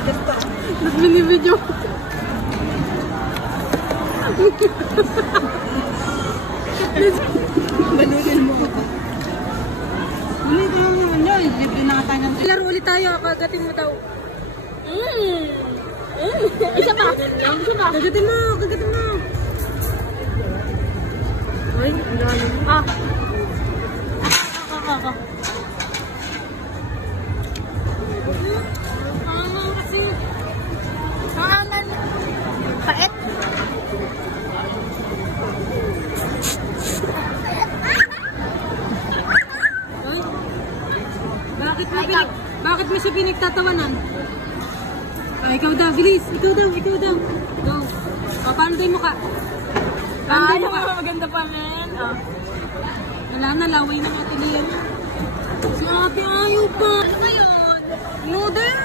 Tapos binibidyo. Balutin mo ko. Ano ito naman yun? Libre na kata niyan. Laro ulit tayo. Kagatin mo daw. Isa pa. Isa pa. Kagatin mo. Kagatin mo. Ay, ang galing. Kasi. Pangalan. Pait. Bakit mo siya pinagtatawanan? Ikaw daw, bilis! Ikaw daw! Go! Paano tayo mo ka? Paano mo ka? Maganda pa rin. Wala na, laway na natin yan. Si ate ayaw pa! Ano ba yun? Noodle!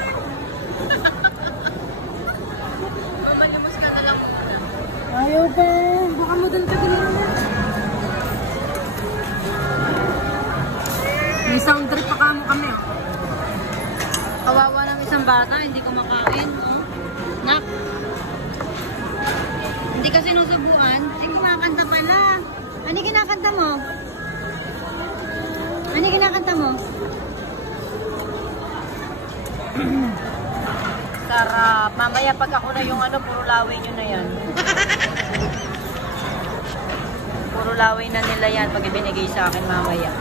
Mamalimus ka na lang. Ayaw pa! Baka noodle ka din naman. May sound trip pa kamo kami. Kawawa ng isang bata, hindi kumakain. Nak. Hindi kasi sinusubuan. Kumakanta pala. Ano kinakanta mo? Ano kinakanta mo? Sarap. Mamaya pag ako na yung puro laway nyo na yan. Puro laway na nila yan pag ibinigay sa akin mamaya.